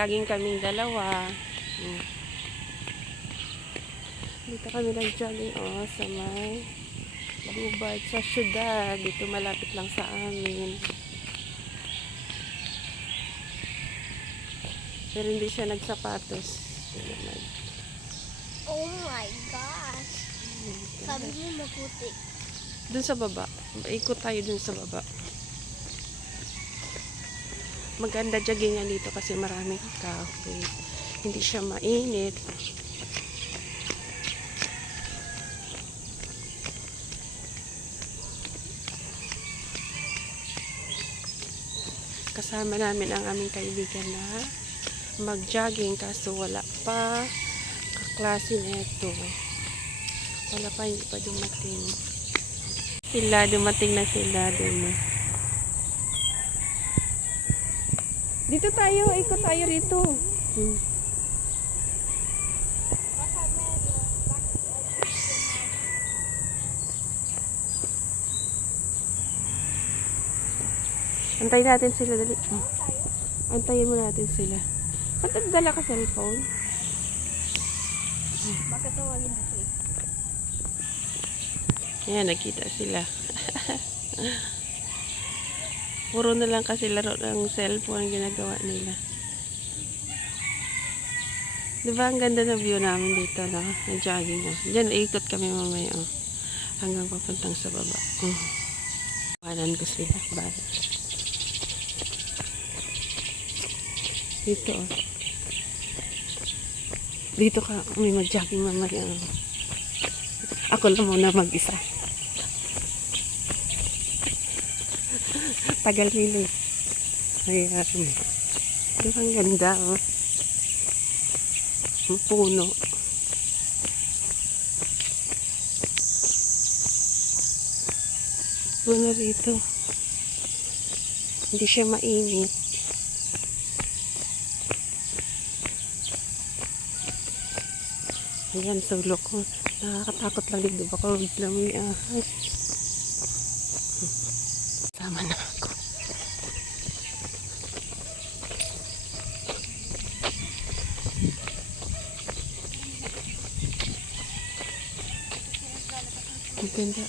nag-jogging kaming dalawa. Dito kami nag-jogging sa may Gubat sa syudad. Dito malapit lang sa amin. Pero hindi siya nagsapatos. Oh my gosh. Sabi mo maputi. Dun sa baba. Ikot tayo dun sa baba. Maganda joggingan dito kasi maraming kahoy. Hindi siya mainit. Kasama namin ang aming kaibigan na mag-jogging kaso wala pa kaklase nito. Wala pa, hindi pa dumating. Dumating na sila dun. Dito tayo, ikot tayo rito. Antayin natin sila, dali. Antayin mo natin sila. Ba't nagdala ka cellphone? Baka tawagin ako Ayan, nakita sila. Puro na lang kasi laro ng cellphone ang ginagawa nila. Diba ang ganda na view namin dito, no? Na-jogging, no? Diyan, ikot kami mamaya, hanggang papuntang sa baba. Panan ko sila. Bye. Dito, Dito ka, may mag-jogging mamaya. Ako lang muna mag-isa. Tagal nila. Ayan. Diba ang ganda, Ang puno. Puno rito. Hindi siya mainit. Ayan, sulok ko. Nakakatakot lang dito. Baka biglang may ahas. Sama na ako. Ang ganda,